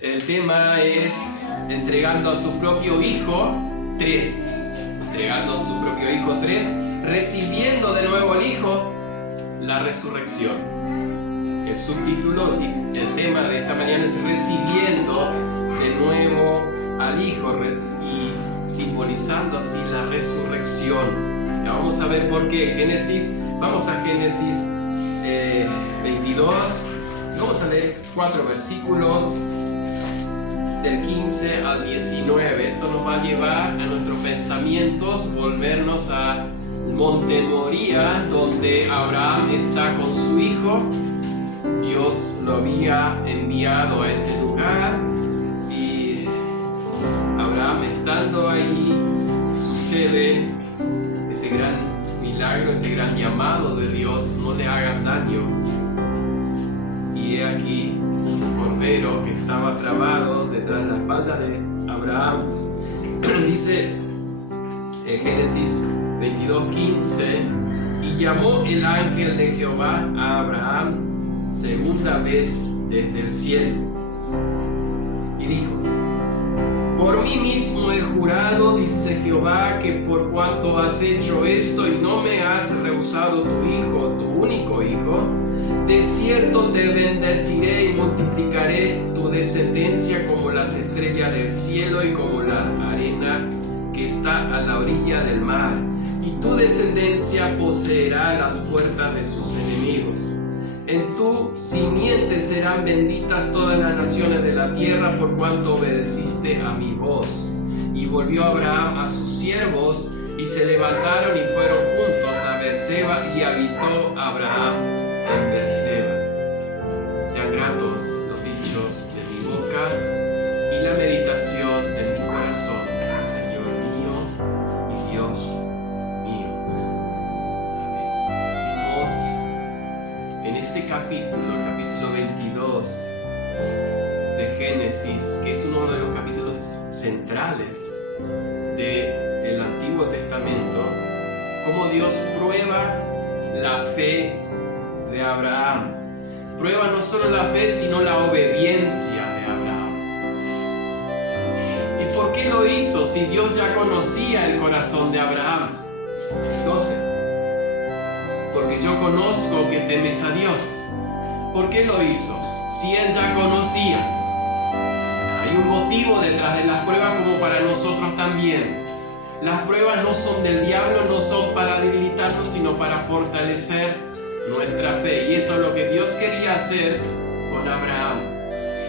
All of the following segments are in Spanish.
El tema es entregando a su propio hijo 3. Entregando a su propio hijo 3, recibiendo de nuevo al hijo, la resurrección. El subtítulo, el tema de esta mañana es recibiendo de nuevo al hijo y simbolizando así la resurrección. Ya vamos a ver por qué. Vamos a Génesis 22. Vamos a leer 4 versículos del 15 al 19. Esto nos va a llevar a nuestros pensamientos, volvernos al monte Moría, donde Abraham está con su hijo. Dios lo había enviado a ese lugar y Abraham estando ahí sucede ese gran milagro, ese gran llamado de Dios: no le hagas daño. Y he aquí un cordero que estaba trabado detrás de la espalda de Abraham. Dice Génesis 22:15: y llamó el ángel de Jehová a Abraham segunda vez desde el cielo y dijo: por mí mismo he jurado, dice Jehová, que por cuanto has hecho esto y no me has rehusado tu hijo, tu único hijo, de cierto te bendeciré y multiplicaré tu descendencia como las estrellas del cielo y como la arena que está a la orilla del mar, y tu descendencia poseerá las puertas de sus enemigos. En tu simiente serán benditas todas las naciones de la tierra, por cuanto obedeciste a mi voz. Y volvió Abraham a sus siervos, y se levantaron y fueron juntos a Beerseba, y habitó Abraham en Beerseba. Sean gratos los dichos de mi boca y la meditación de mi corazón, Señor mío y Dios mío. Vimos en este capítulo, el capítulo 22 de Génesis, que es uno de los capítulos centrales del Antiguo Testamento, cómo Dios prueba la fe de Abraham. Prueba no solo la fe, sino la obediencia de Abraham. ¿Y por qué lo hizo si Dios ya conocía el corazón de Abraham? 12. Porque yo conozco que temes a Dios. ¿Por qué lo hizo? Si él ya conocía. Hay un motivo detrás de las pruebas, como para nosotros también. Las pruebas no son del diablo, no son para debilitarnos, sino para fortalecer nuestra fe. Y eso es lo que Dios quería hacer con Abraham.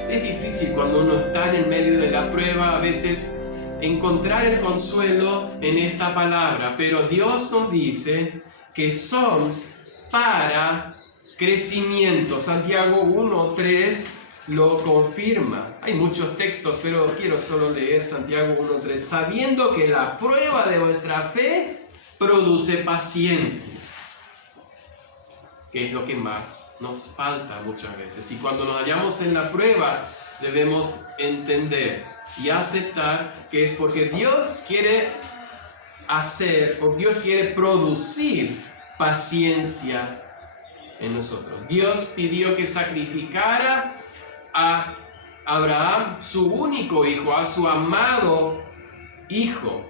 Es difícil cuando uno está en medio de la prueba a veces encontrar el consuelo en esta palabra, pero Dios nos dice que son para crecimiento. Santiago 1:3 lo confirma. Hay muchos textos, pero quiero solo leer Santiago 1:3. Sabiendo que la prueba de vuestra fe produce paciencia, que es lo que más nos falta muchas veces. Y cuando nos hallamos en la prueba, debemos entender y aceptar que es porque Dios quiere hacer, o Dios quiere producir paciencia en nosotros. Dios pidió que sacrificara a Abraham, su único hijo, a su amado hijo.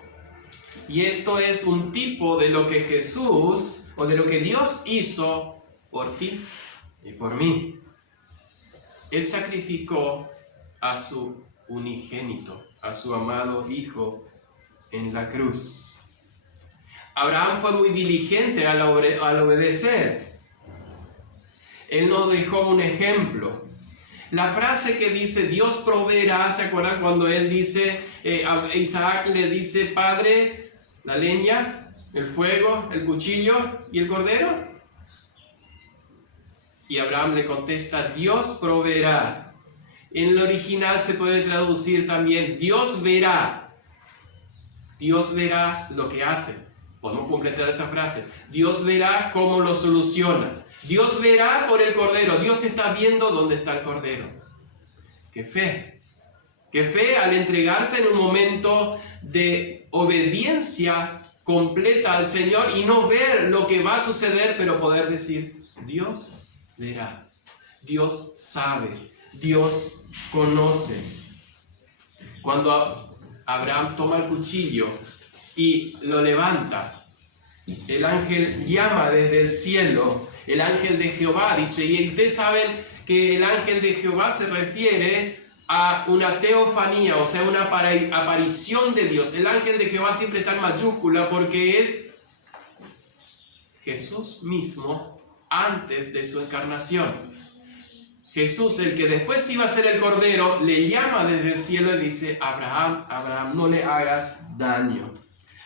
Y esto es un tipo de lo que Jesús, o de lo que Dios hizo por ti y por mí. Él sacrificó a su unigénito, a su amado hijo en la cruz. Abraham fue muy diligente al obedecer. Él nos dejó un ejemplo. La frase que dice Dios proveerá, ¿se acuerdan cuando él dice, Isaac le dice: Padre, la leña, el fuego, el cuchillo y el cordero? Y Abraham le contesta: Dios proveerá. En el original se puede traducir también: Dios verá. Dios verá lo que hace. Podemos completar esa frase: Dios verá cómo lo soluciona. Dios verá por el cordero. Dios está viendo dónde está el cordero. ¡Qué fe! ¡Qué fe al entregarse en un momento de obediencia completa al Señor y no ver lo que va a suceder, pero poder decir: Dios verá, Dios sabe, Dios conoce. Cuando Abraham toma el cuchillo y lo levanta, el ángel llama desde el cielo, el ángel de Jehová, dice, y ustedes saben que el ángel de Jehová se refiere a una teofanía, o sea, una aparición de Dios. El ángel de Jehová siempre está en mayúscula porque es Jesús mismo antes de su encarnación. Jesús, el que después iba a ser el Cordero, le llama desde el cielo y dice, Abraham, Abraham, no le hagas daño.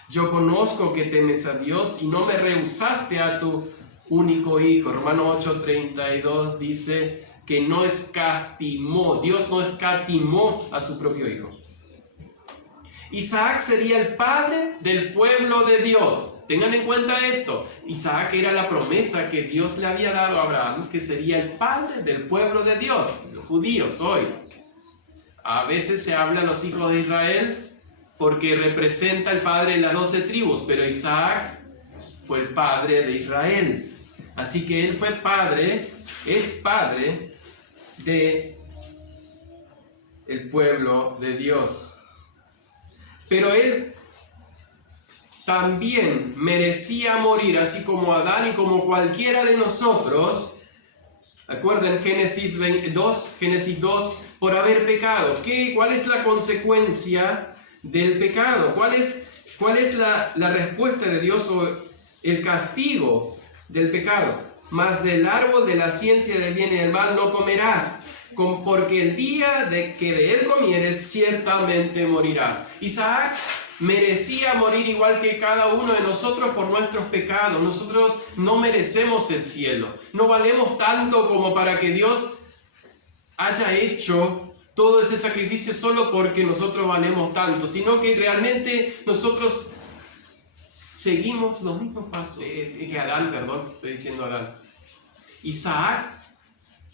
Yo conozco que temes a Dios y no me rehusaste a tu único hijo. Romanos 8:32 dice que no escatimó, Dios no escatimó a su propio hijo. Isaac sería el padre del pueblo de Dios. Tengan en cuenta esto. Isaac era la promesa que Dios le había dado a Abraham, que sería el padre del pueblo de Dios, los judíos hoy. A veces se habla de los hijos de Israel porque representa el padre de las 12 tribus, pero Isaac fue el padre de Israel. Así que él fue padre, es padre de el pueblo de Dios. Pero él también merecía morir, así como Adán y como cualquiera de nosotros. Acuerden Génesis 2, por haber pecado. ¿Cuál es la consecuencia del pecado? ¿Cuál es la respuesta de Dios o el castigo del pecado? Mas del árbol de la ciencia del bien y del mal no comerás, porque el día de que de él comieres, ciertamente morirás. Isaac merecía morir igual que cada uno de nosotros por nuestros pecados. Nosotros no merecemos el cielo. No valemos tanto como para que Dios haya hecho todo ese sacrificio solo porque nosotros valemos tanto, sino que realmente nosotros seguimos los mismos pasos que Adán, estoy diciendo Adán. Isaac,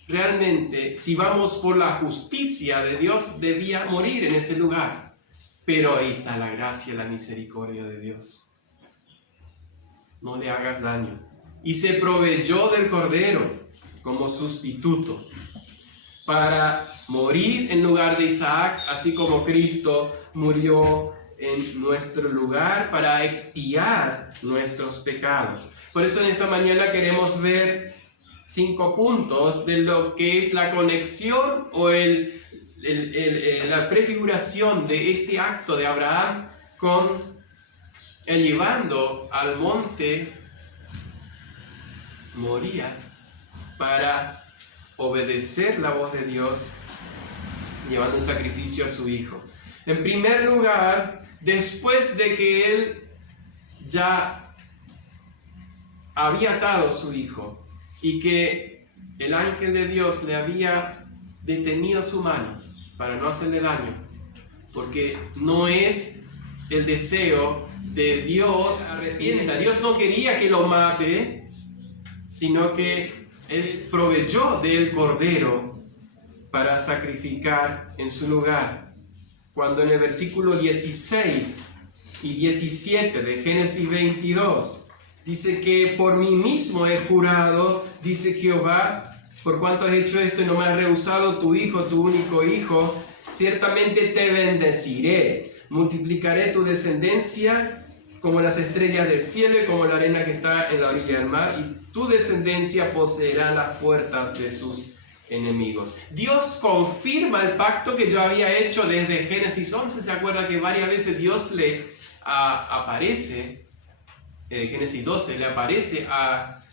realmente, si vamos por la justicia de Dios, debía morir en ese lugar. Pero ahí está la gracia y la misericordia de Dios. No le hagas daño. Y se proveyó del Cordero como sustituto para morir en lugar de Isaac, así como Cristo murió en nuestro lugar para expiar nuestros pecados. Por eso en esta mañana queremos ver 5 puntos de lo que es la conexión o la prefiguración de este acto de Abraham con el llevando al monte Moría para obedecer la voz de Dios, llevando un sacrificio a su hijo. En primer lugar, después de que él ya había atado a su hijo y que el ángel de Dios le había detenido su mano para no hacerle daño, porque no es el deseo de Dios arrepienta. Dios no quería que lo mate, sino que él proveyó del cordero para sacrificar en su lugar. Cuando en el versículo 16 y 17 de Génesis 22 dice que por mí mismo he jurado, dice Jehová, por cuanto has hecho esto y no me has rehusado tu hijo, tu único hijo, ciertamente te bendeciré, multiplicaré tu descendencia como las estrellas del cielo y como la arena que está en la orilla del mar, y tu descendencia poseerá las puertas de sus enemigos. Dios confirma el pacto que yo había hecho desde Génesis 11. ¿Se acuerda que varias veces Dios le aparece? Génesis 12 le aparece a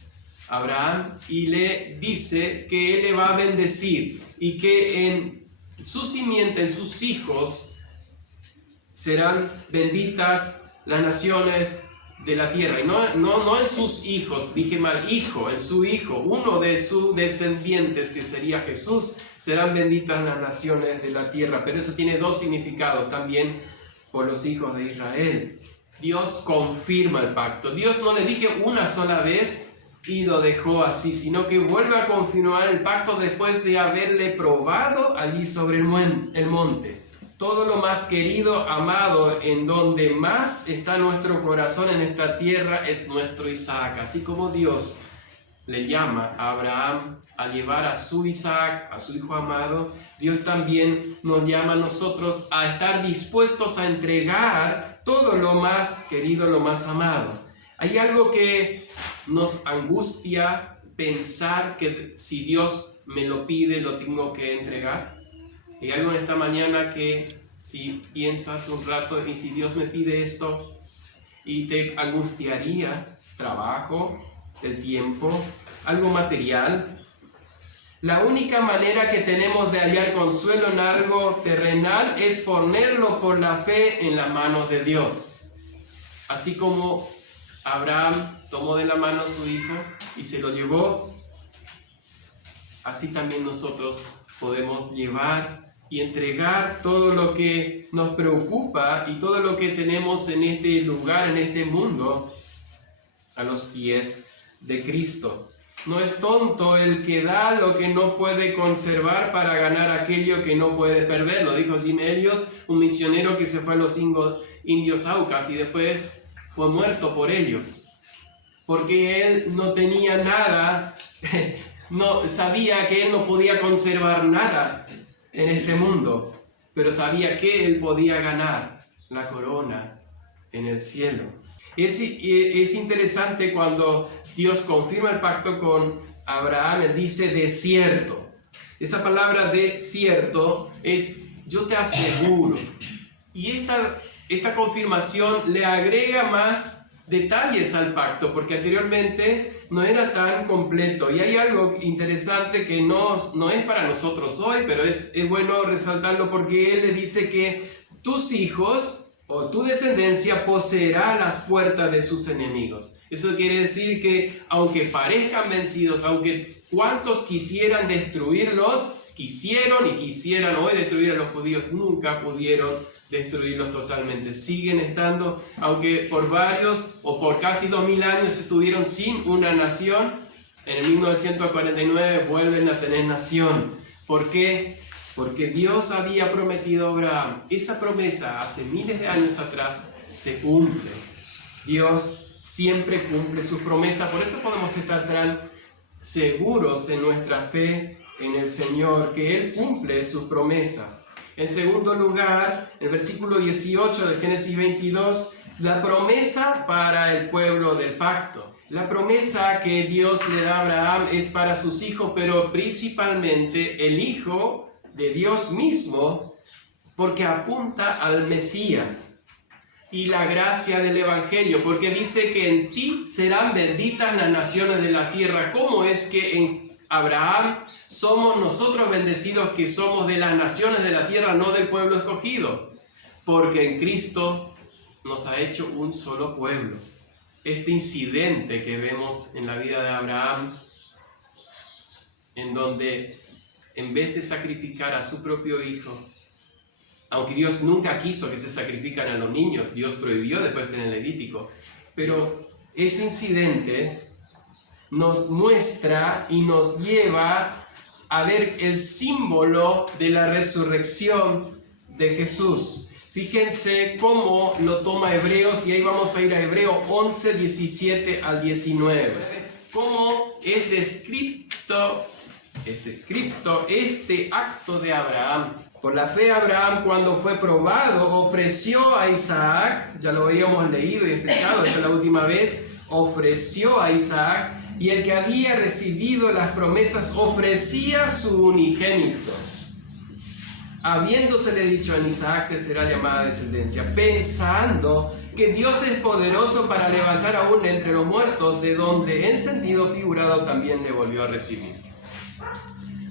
Abraham y le dice que él le va a bendecir y que en su simiente, en sus hijos, serán benditas las naciones de la tierra. Y no en sus hijos, dije mal, hijo, en su hijo, uno de sus descendientes, que sería Jesús, serán benditas las naciones de la tierra. Pero eso tiene 2 significados también por los hijos de Israel. Dios confirma el pacto. Dios no le dije una sola vez y lo dejó así, sino que vuelve a confirmar el pacto después de haberle probado allí sobre el monte. Todo lo más querido, amado, en donde más está nuestro corazón en esta tierra es nuestro Isaac. Así como Dios le llama a Abraham a llevar a su Isaac, a su hijo amado, Dios también nos llama a nosotros a estar dispuestos a entregar todo lo más querido, lo más amado. Hay algo que nos angustia pensar que si Dios me lo pide, lo tengo que entregar. Hay algo en esta mañana que si piensas un rato, y si Dios me pide esto, y te angustiaría, trabajo, el tiempo, algo material. La única manera que tenemos de hallar consuelo en algo terrenal es ponerlo por la fe en las manos de Dios. Así como Abraham tomó de la mano a su hijo y se lo llevó, así también nosotros podemos llevar y entregar todo lo que nos preocupa y todo lo que tenemos en este lugar, en este mundo, a los pies de Cristo. No es tonto el que da lo que no puede conservar para ganar aquello que no puede perder. Lo dijo Jim Elliot, un misionero que se fue a los indios Aucas y después fue muerto por ellos. Porque él no tenía nada, no sabía que él no podía conservar nada en este mundo, pero sabía que él podía ganar la corona en el cielo. Es interesante cuando Dios confirma el pacto con Abraham, él dice desierto. Esa palabra desierto es yo te aseguro. Y esta confirmación le agrega más detalles al pacto, porque anteriormente no era tan completo. Y hay algo interesante que no es para nosotros hoy, pero es bueno resaltarlo, porque él le dice que tus hijos o tu descendencia poseerá las puertas de sus enemigos. Eso quiere decir que aunque parezcan vencidos, aunque cuantos quisieran destruirlos, quisieran hoy destruir a los judíos, nunca pudieron destruirlos totalmente. Siguen estando, aunque por varios o por casi 2000 años estuvieron sin una nación, en el 1949 vuelven a tener nación. ¿Por qué? Porque Dios había prometido a Abraham. Esa promesa hace miles de años atrás se cumple. Dios siempre cumple sus promesas. Por eso podemos estar tan seguros en nuestra fe en el Señor, que Él cumple sus promesas. En segundo lugar, el versículo 18 de Génesis 22, la promesa para el pueblo del pacto. La promesa que Dios le da a Abraham es para sus hijos, pero principalmente el hijo de Dios mismo, porque apunta al Mesías y la gracia del Evangelio, porque dice que en ti serán benditas las naciones de la tierra. ¿Cómo es que en Abraham somos nosotros bendecidos, que somos de las naciones de la tierra, no del pueblo escogido? Porque en Cristo nos ha hecho un solo pueblo. Este incidente que vemos en la vida de Abraham, en donde en vez de sacrificar a su propio hijo, aunque Dios nunca quiso que se sacrificaran a los niños, Dios prohibió después en el Levítico, pero ese incidente nos muestra y nos lleva a ver el símbolo de la resurrección de Jesús. Fíjense cómo lo toma Hebreos, y ahí vamos a ir a Hebreos 11, 17 al 19. Cómo es descrito este acto de Abraham. Por la fe Abraham, cuando fue probado, ofreció a Isaac, ya lo habíamos leído y explicado, esta es la última vez, ofreció a Isaac, y el que había recibido las promesas ofrecía su unigénito, habiéndosele dicho: en Isaac te será llamada descendencia, pensando que Dios es poderoso para levantar aún entre los muertos, de donde en sentido figurado también le volvió a recibir.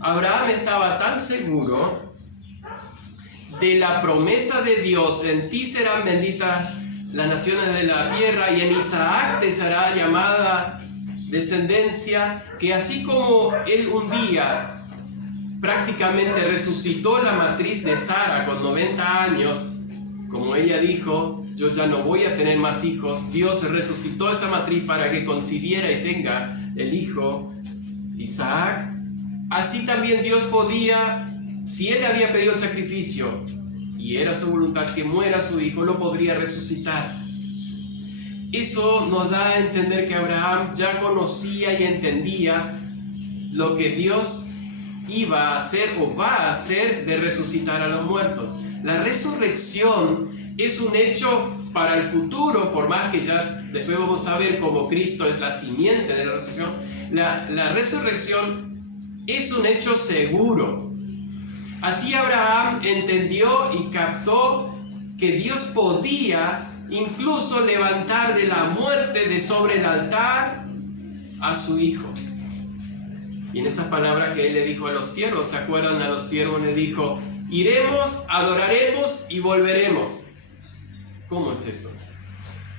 Abraham estaba tan seguro de la promesa de Dios: en ti serán benditas las naciones de la tierra y en Isaac te será llamada descendencia, que así como él un día prácticamente resucitó la matriz de Sara con 90 años, como ella dijo: yo ya no voy a tener más hijos, Dios resucitó esa matriz para que concibiera y tenga el hijo Isaac. Así también Dios podía, si él había pedido el sacrificio y era su voluntad que muera su hijo, lo podría resucitar. Eso nos da a entender que Abraham ya conocía y entendía lo que Dios iba a hacer o va a hacer de resucitar a los muertos. La resurrección es un hecho para el futuro, por más que ya después vamos a ver cómo Cristo es la simiente de la resurrección. La resurrección es un hecho seguro. Así Abraham entendió y captó que Dios podía incluso levantar de la muerte de sobre el altar a su hijo. Y en esas palabras que él le dijo a los siervos, ¿se acuerdan? A los siervos le dijo: iremos, adoraremos y volveremos. ¿Cómo es eso?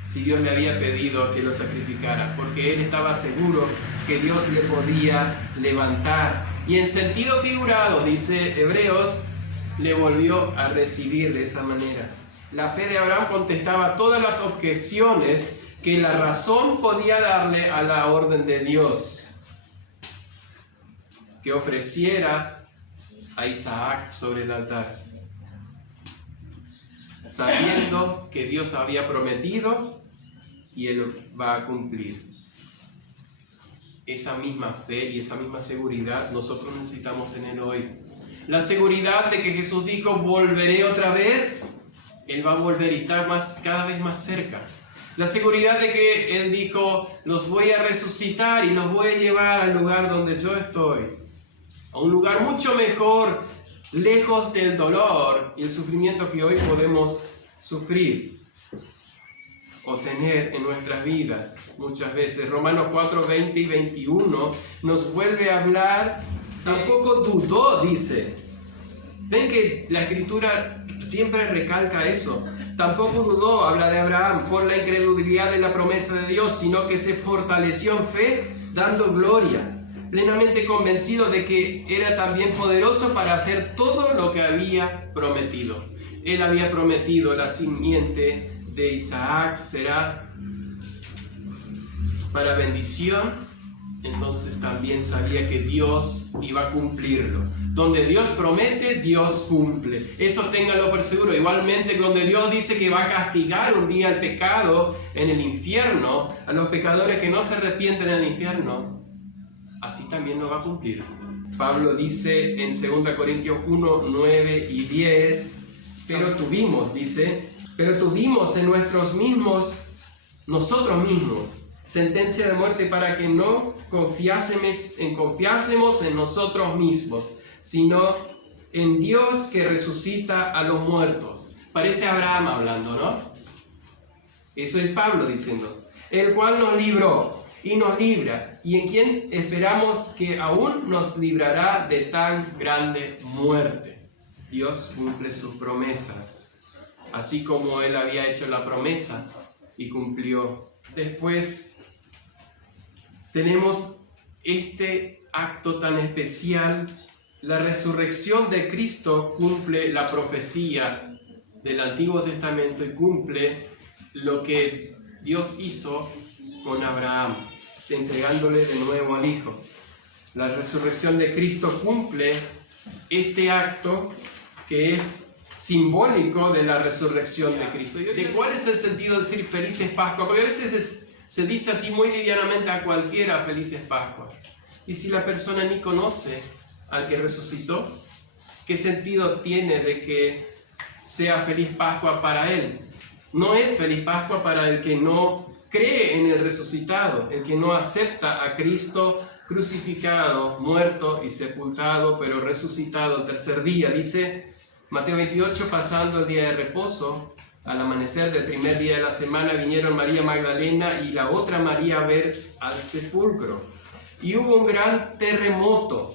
Si Dios le había pedido que lo sacrificara, porque él estaba seguro que Dios le podía levantar. Y en sentido figurado, dice Hebreos, le volvió a recibir de esa manera. La fe de Abraham contestaba todas las objeciones que la razón podía darle a la orden de Dios, que ofreciera a Isaac sobre el altar, sabiendo que Dios había prometido y Él va a cumplir. Esa misma fe y esa misma seguridad nosotros necesitamos tener hoy. La seguridad de que Jesús dijo: volveré otra vez. Él va a volver y está cada vez más cerca. La seguridad de que Él dijo: los voy a resucitar y los voy a llevar al lugar donde yo estoy, a un lugar mucho mejor, lejos del dolor y el sufrimiento que hoy podemos sufrir o tener en nuestras vidas muchas veces. Romanos 4, 20 y 21 nos vuelve a hablar. Tampoco dudó, dice. Ven que la Escritura siempre recalca eso. Tampoco dudó, habla de Abraham, por la incredulidad de la promesa de Dios, sino que se fortaleció en fe, dando gloria, plenamente convencido de que era también poderoso para hacer todo lo que había prometido. Él había prometido: la simiente de Isaac será para bendición. Entonces también sabía que Dios iba a cumplirlo. Donde Dios promete, Dios cumple. Eso ténganlo por seguro. Igualmente, donde Dios dice que va a castigar un día el pecado en el infierno, a los pecadores que no se arrepienten en el infierno, así también lo va a cumplir. Pablo dice en 2 Corintios 1, 9 y 10, pero tuvimos en nosotros mismos, sentencia de muerte para que no confiásemos en nosotros mismos, sino en Dios que resucita a los muertos. Parece Abraham hablando, ¿no? Eso es Pablo diciendo: el cual nos libró y nos libra, y en quien esperamos que aún nos librará de tan grande muerte. Dios cumple sus promesas, así como Él había hecho la promesa y cumplió. Después tenemos este acto tan especial. La resurrección de Cristo cumple la profecía del Antiguo Testamento y cumple lo que Dios hizo con Abraham, entregándole de nuevo al Hijo. La resurrección de Cristo cumple este acto que es simbólico de la resurrección de Cristo. ¿De cuál es el sentido de decir felices Pascuas? Porque a veces se dice así muy livianamente a cualquiera felices Pascuas. Y si la persona ni conoce al que resucitó, ¿qué sentido tiene de que sea feliz Pascua para él? No es feliz Pascua para el que no cree en el resucitado, el que no acepta a Cristo crucificado, muerto y sepultado, pero resucitado el tercer día. Dice Mateo 28, pasando el día de reposo, al amanecer del primer día de la semana, vinieron María Magdalena y la otra María a ver al sepulcro. Y hubo un gran terremoto,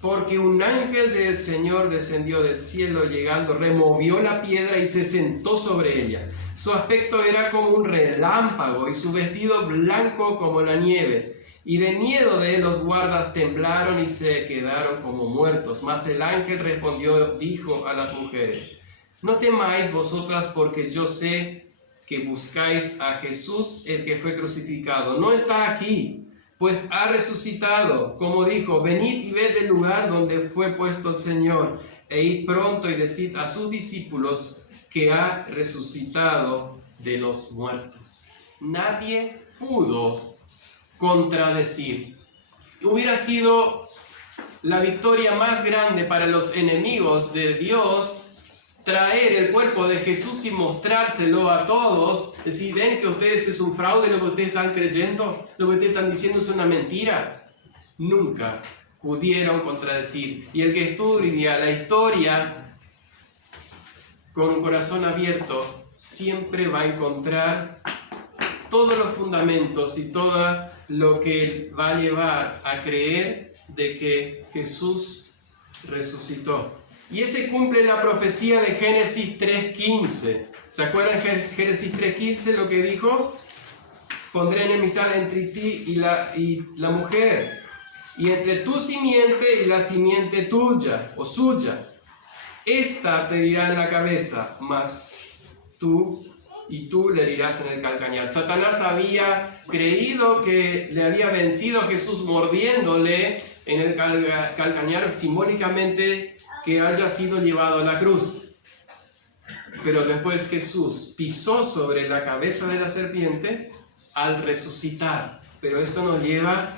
porque un ángel del Señor descendió del cielo, llegando, removió la piedra y se sentó sobre ella. Su aspecto era como un relámpago y su vestido blanco como la nieve. Y de miedo de él los guardas temblaron y se quedaron como muertos. Mas el ángel respondió, dijo a las mujeres: no temáis vosotras, porque yo sé que buscáis a Jesús, el que fue crucificado. No está aquí, pues ha resucitado, como dijo. Venid y ved el lugar donde fue puesto el Señor, e id pronto y decid a sus discípulos que ha resucitado de los muertos. nadie pudo contradecir. Hubiera sido la victoria más grande para los enemigos de Dios traer el cuerpo de Jesús y mostrárselo a todos, decir, ven que ustedes es un fraude lo que ustedes están creyendo, lo que ustedes están diciendo es una mentira. Nunca pudieron contradecir. Y el que estudia la historia con un corazón abierto siempre va a encontrar todos los fundamentos y todo lo que va a llevar a creer de que Jesús resucitó. Y ese cumple la profecía de Génesis 3:15. ¿Se acuerdan de Génesis 3:15 lo que dijo? Pondré enemistad entre ti y la mujer, y entre tu simiente y la simiente tuya o suya. Esta te herirá en la cabeza, mas tú le herirás en el calcañar. Satanás había creído que le había vencido a Jesús mordiéndole en el calcañar, simbólicamente que haya sido llevado a la cruz. Pero después Jesús pisó sobre la cabeza de la serpiente al resucitar. Pero esto nos lleva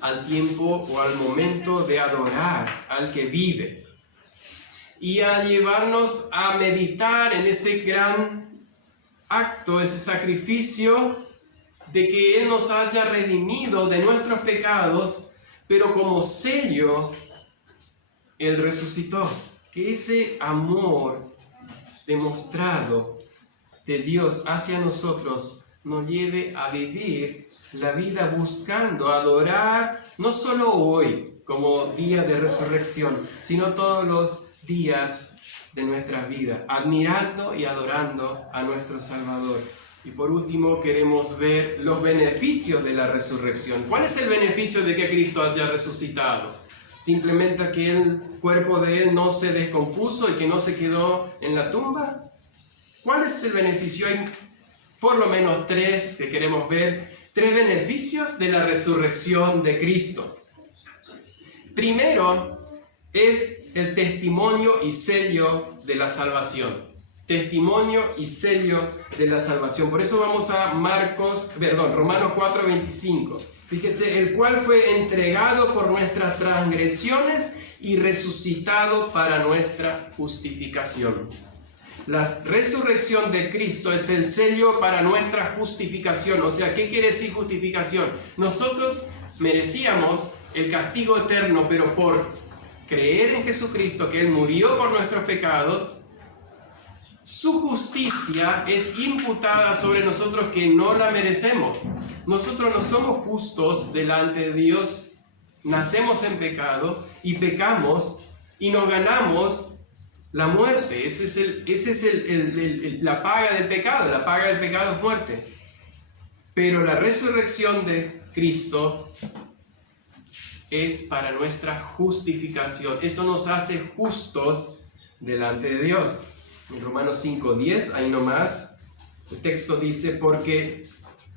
al tiempo o al momento de adorar al que vive. Y a llevarnos a meditar en ese gran acto, ese sacrificio de que Él nos haya redimido de nuestros pecados, pero como sello, Él resucitó. Que ese amor demostrado de Dios hacia nosotros nos lleve a vivir la vida buscando adorar, no solo hoy como día de resurrección, sino todos los días de nuestra vida, admirando y adorando a nuestro Salvador. Y por último queremos ver los beneficios de la resurrección. ¿Cuál es el beneficio de que Cristo haya resucitado? ¿Simplemente que el cuerpo de Él no se descompuso y que no se quedó en la tumba? ¿Cuál es el beneficio? Hay por lo menos tres que queremos ver. Tres beneficios de la resurrección de Cristo. Primero es el testimonio y sello de la salvación. Testimonio y sello de la salvación. Por eso vamos a Romanos 4:25. Fíjense, el cual fue entregado por nuestras transgresiones y resucitado para nuestra justificación. La resurrección de Cristo es el sello para nuestra justificación. O sea, ¿qué quiere decir justificación? Nosotros merecíamos el castigo eterno, pero por creer en Jesucristo, que Él murió por nuestros pecados, su justicia es imputada sobre nosotros que no la merecemos. Nosotros no somos justos delante de Dios, nacemos en pecado y pecamos y nos ganamos la muerte. Ese es la paga del pecado. La paga del pecado es muerte. Pero la resurrección de Cristo es para nuestra justificación. Eso nos hace justos delante de Dios. En Romanos 5:10, ahí nomás, el texto dice, porque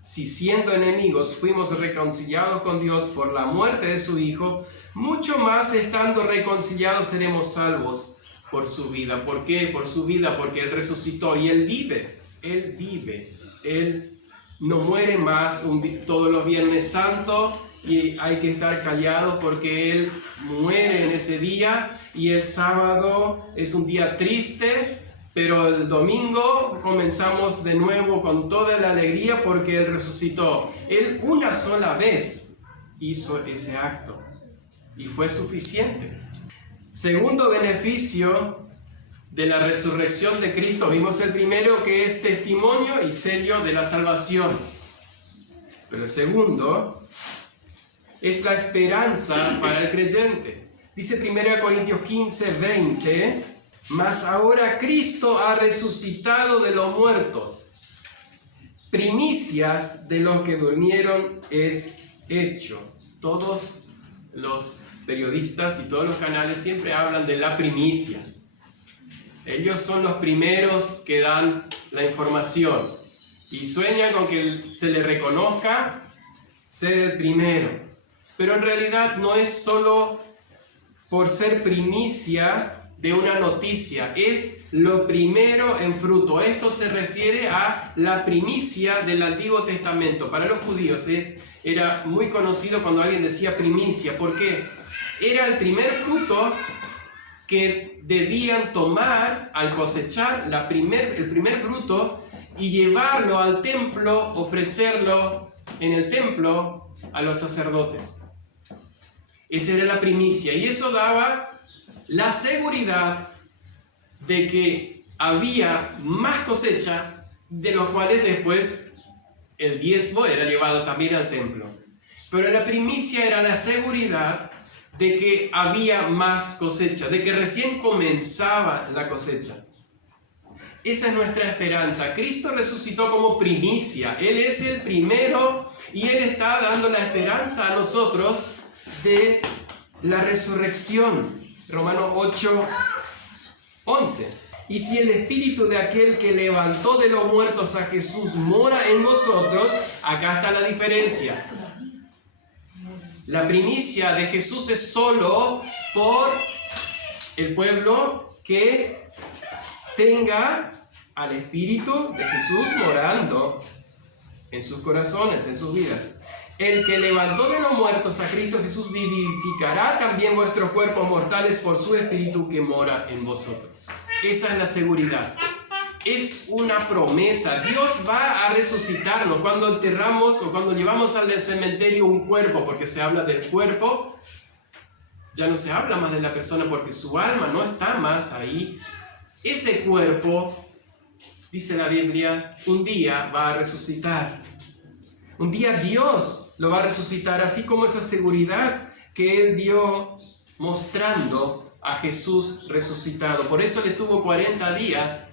si siendo enemigos fuimos reconciliados con Dios por la muerte de su Hijo, mucho más estando reconciliados seremos salvos por su vida. ¿Por qué? Por su vida, porque Él resucitó y Él vive. Él vive. Él no muere más todos los Viernes Santos y hay que estar callados porque Él muere en ese día, y el sábado es un día triste, pero el domingo comenzamos de nuevo con toda la alegría porque Él resucitó. Él una sola vez hizo ese acto y fue suficiente. Segundo beneficio de la resurrección de Cristo. Vimos el primero, que es testimonio y sello de la salvación. Pero el segundo es la esperanza para el creyente. Dice 1 Corintios 15:20, mas ahora Cristo ha resucitado de los muertos, primicias de los que durmieron es hecho. Todos los periodistas y todos los canales siempre hablan de la primicia. Ellos son los primeros que dan la información y sueñan con que se le reconozca ser el primero. Pero en realidad no es solo por ser primicia de una noticia, es lo primero en fruto. Esto se refiere a la primicia del Antiguo Testamento. Para los judíos era muy conocido cuando alguien decía primicia. ¿Por qué? Era el primer fruto que debían tomar al cosechar el primer fruto y llevarlo al templo, ofrecerlo en el templo a los sacerdotes. Esa era la primicia, y eso daba la seguridad de que había más cosecha, de los cuales después el diezmo era llevado también al templo. Pero la primicia era la seguridad de que había más cosecha, de que recién comenzaba la cosecha. Esa es nuestra esperanza. Cristo resucitó como primicia. Él es el primero y Él está dando la esperanza a nosotros de la resurrección. Romanos 8:11. Y si el espíritu de aquel que levantó de los muertos a Jesús mora en vosotros, acá está la diferencia. La primicia de Jesús es solo por el pueblo que tenga al Espíritu de Jesús morando en sus corazones, en sus vidas. El que levantó de los muertos a Cristo Jesús vivificará también vuestros cuerpos mortales por su Espíritu que mora en vosotros. Esa es la seguridad. Es una promesa. Dios va a resucitarnos cuando enterramos o cuando llevamos al cementerio un cuerpo, porque se habla del cuerpo. Ya no se habla más de la persona porque su alma no está más ahí. Ese cuerpo, dice la Biblia, un día va a resucitar. Un día Dios lo va a resucitar, así como esa seguridad que Él dio mostrando a Jesús resucitado. Por eso le tuvo 40 días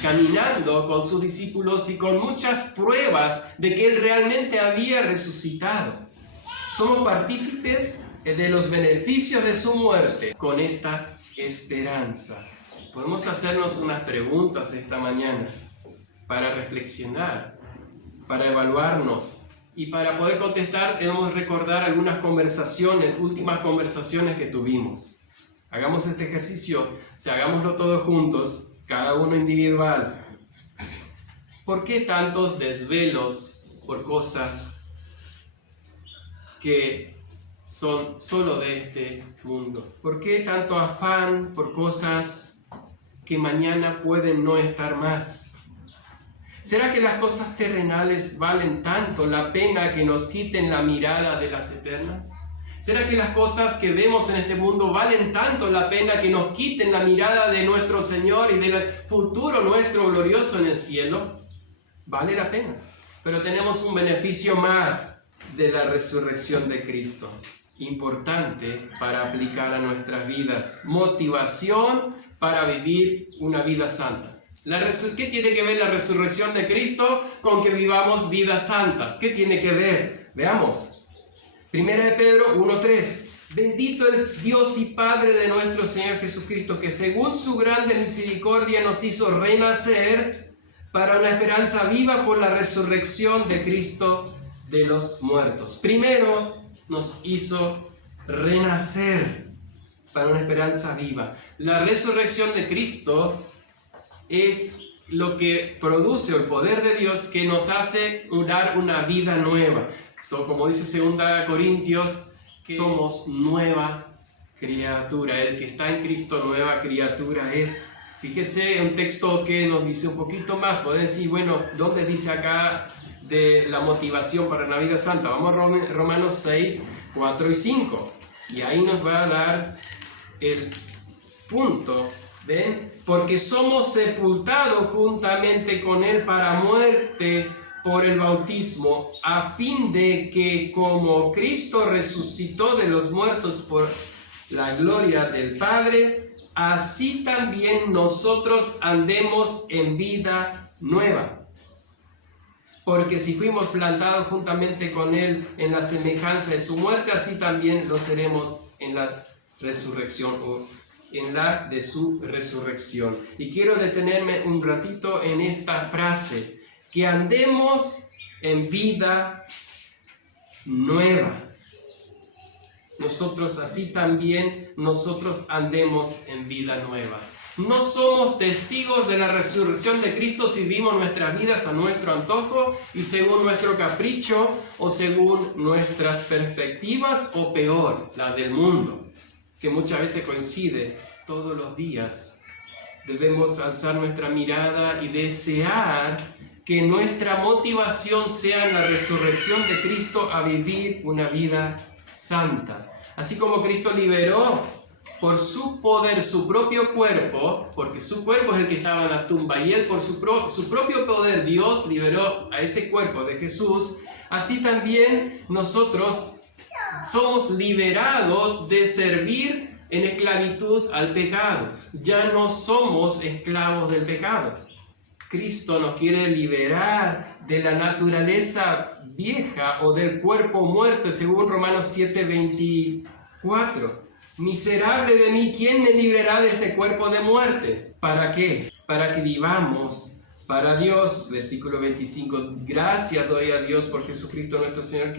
caminando con sus discípulos y con muchas pruebas de que Él realmente había resucitado. Somos partícipes de los beneficios de su muerte con esta esperanza. Podemos hacernos unas preguntas esta mañana para reflexionar, para evaluarnos y para poder contestar debemos recordar algunas conversaciones, últimas conversaciones que tuvimos. Hagamos este ejercicio, hagámoslo todos juntos, cada uno individual. ¿Por qué tantos desvelos por cosas que son solo de este mundo? ¿Por qué tanto afán por cosas que mañana pueden no estar más? ¿Será que las cosas terrenales valen tanto la pena que nos quiten la mirada de las eternas? ¿Será que las cosas que vemos en este mundo valen tanto la pena que nos quiten la mirada de nuestro Señor y del futuro nuestro glorioso en el cielo? Vale la pena. Pero tenemos un beneficio más de la resurrección de Cristo, importante para aplicar a nuestras vidas. Motivación para vivir una vida santa. ¿Qué tiene que ver la resurrección de Cristo con que vivamos vidas santas? ¿Qué tiene que ver? Veamos. 1 de Pedro 1:3. Bendito el Dios y Padre de nuestro Señor Jesucristo, que según su grande misericordia nos hizo renacer para una esperanza viva por la resurrección de Cristo de los muertos. Primero nos hizo renacer para una esperanza viva. La resurrección de Cristo es lo que produce el poder de Dios que nos hace dar una vida nueva. Como dice 2 Corintios, que somos nueva criatura. El que está en Cristo, nueva criatura es. Fíjense, un texto que nos dice un poquito más. Pueden decir, bueno, ¿dónde dice acá de la motivación para la vida santa? Vamos a Romanos 6, 4 y 5. Y ahí nos va a dar el punto. ¿Ven? Porque somos sepultados juntamente con Él para muerte por el bautismo, a fin de que como Cristo resucitó de los muertos por la gloria del Padre, así también nosotros andemos en vida nueva. Porque si fuimos plantados juntamente con Él en la semejanza de su muerte, así también lo seremos en la resurrección o en la de su resurrección. Y quiero detenerme un ratito en esta frase, que andemos en vida nueva. así también nosotros andemos en vida nueva. No somos testigos de la resurrección de Cristo si vivimos nuestras vidas a nuestro antojo y según nuestro capricho o según nuestras perspectivas, o peor, la del mundo, que muchas veces coincide todos los días. Debemos alzar nuestra mirada y desear que nuestra motivación sea la resurrección de Cristo a vivir una vida santa. Así como Cristo liberó por su poder su propio cuerpo, porque su cuerpo es el que estaba en la tumba, y él por su propio poder, Dios liberó a ese cuerpo de Jesús, así también nosotros somos liberados de servir en esclavitud al pecado. Ya no somos esclavos del pecado. Cristo nos quiere liberar de la naturaleza vieja o del cuerpo muerto, según Romanos 7:24. Miserable de mí, ¿quién me librará de este cuerpo de muerte? ¿Para qué? Para que vivamos para Dios. Versículo 25. Gracias doy a Dios por Jesucristo nuestro Señor,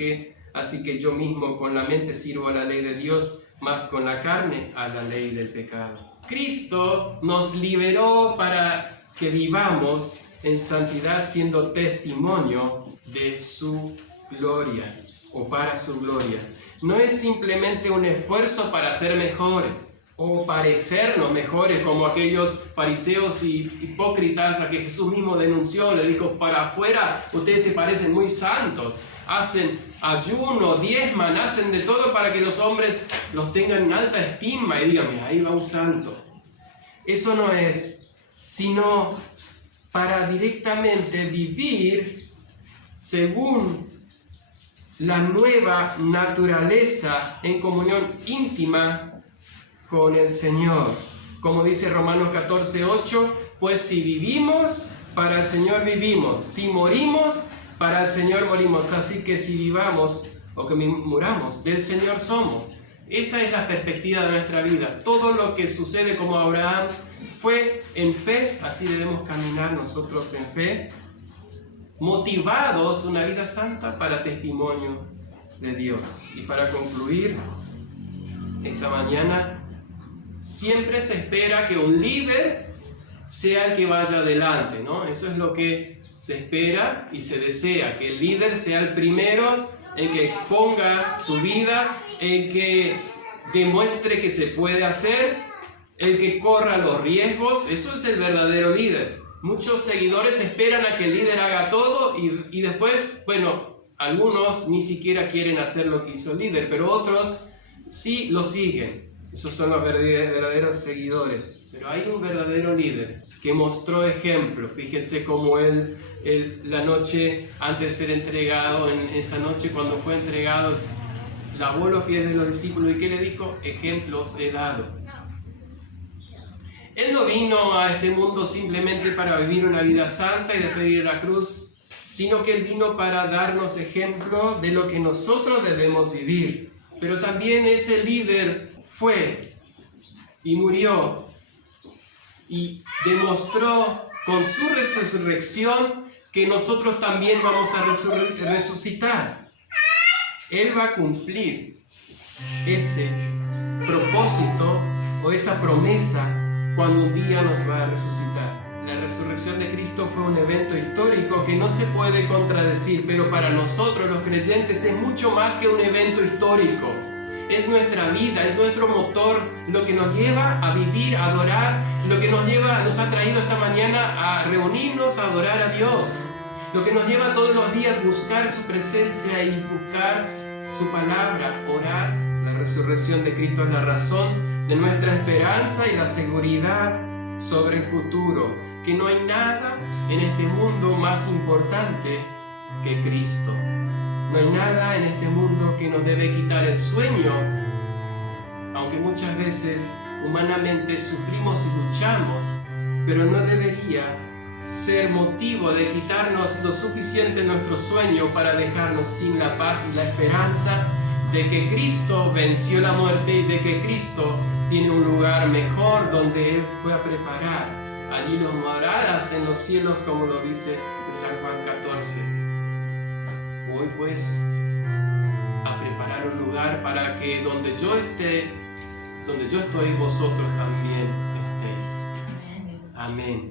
así que yo mismo con la mente sirvo a la ley de Dios, mas con la carne a la ley del pecado. Cristo nos liberó para que vivamos en santidad, siendo testimonio de su gloria, o para su gloria. No es simplemente un esfuerzo para ser mejores o parecernos mejores, como aquellos fariseos y hipócritas a que Jesús mismo denunció. Le dijo: para afuera ustedes se parecen muy santos, hacen ayuno, diezman, hacen de todo para que los hombres los tengan en alta estima y digan: mira, ahí va un santo. Eso no es, sino para directamente vivir según la nueva naturaleza en comunión íntima con el Señor. Como dice Romanos 14:8, pues si vivimos, para el Señor vivimos. Si morimos, para el Señor morimos. Así que si vivamos o que muramos, del Señor somos. Esa es la perspectiva de nuestra vida. Todo lo que sucede como Abraham fue en fe, así debemos caminar nosotros en fe, motivados una vida santa para testimonio de Dios. Y para concluir esta mañana, siempre se espera que un líder sea el que vaya adelante, ¿no? Eso es lo que se espera y se desea, que el líder sea el primero, el que exponga su vida, el que demuestre que se puede hacer, el que corra los riesgos. Eso es el verdadero líder. Muchos seguidores esperan a que el líder haga todo y después, bueno, algunos ni siquiera quieren hacer lo que hizo el líder, pero otros sí lo siguen. Esos son los verdaderos seguidores. Pero hay un verdadero líder que mostró ejemplo. Fíjense cómo él la noche antes de ser entregado, en esa noche cuando fue entregado, lavó los pies de los discípulos. ¿Y qué le dijo? Ejemplos he dado. Él no vino a este mundo simplemente para vivir una vida santa y después ir a la cruz, sino que Él vino para darnos ejemplo de lo que nosotros debemos vivir. Pero también ese líder fue y murió y demostró con su resurrección que nosotros también vamos a resucitar. Él va a cumplir ese propósito o esa promesa cuando un día nos va a resucitar. La resurrección de Cristo fue un evento histórico que no se puede contradecir, pero para nosotros los creyentes es mucho más que un evento histórico. Es nuestra vida, es nuestro motor, lo que nos lleva a vivir, a adorar, lo que nos ha traído esta mañana a reunirnos, a adorar a Dios. Lo que nos lleva todos los días a buscar su presencia y buscar su palabra, orar. La resurrección de Cristo es la razón de nuestra esperanza y la seguridad sobre el futuro, que no hay nada en este mundo más importante que Cristo. No hay nada en este mundo que nos debe quitar el sueño, aunque muchas veces humanamente sufrimos y luchamos, pero no debería ser motivo de quitarnos lo suficiente nuestro sueño para dejarnos sin la paz y la esperanza de que Cristo venció la muerte y de que Cristo tiene un lugar mejor donde Él fue a preparar. Allí nos moradas en los cielos, como lo dice en San Juan 14. Voy pues a preparar un lugar para que donde yo esté, donde yo estoy, vosotros también estéis. Amén.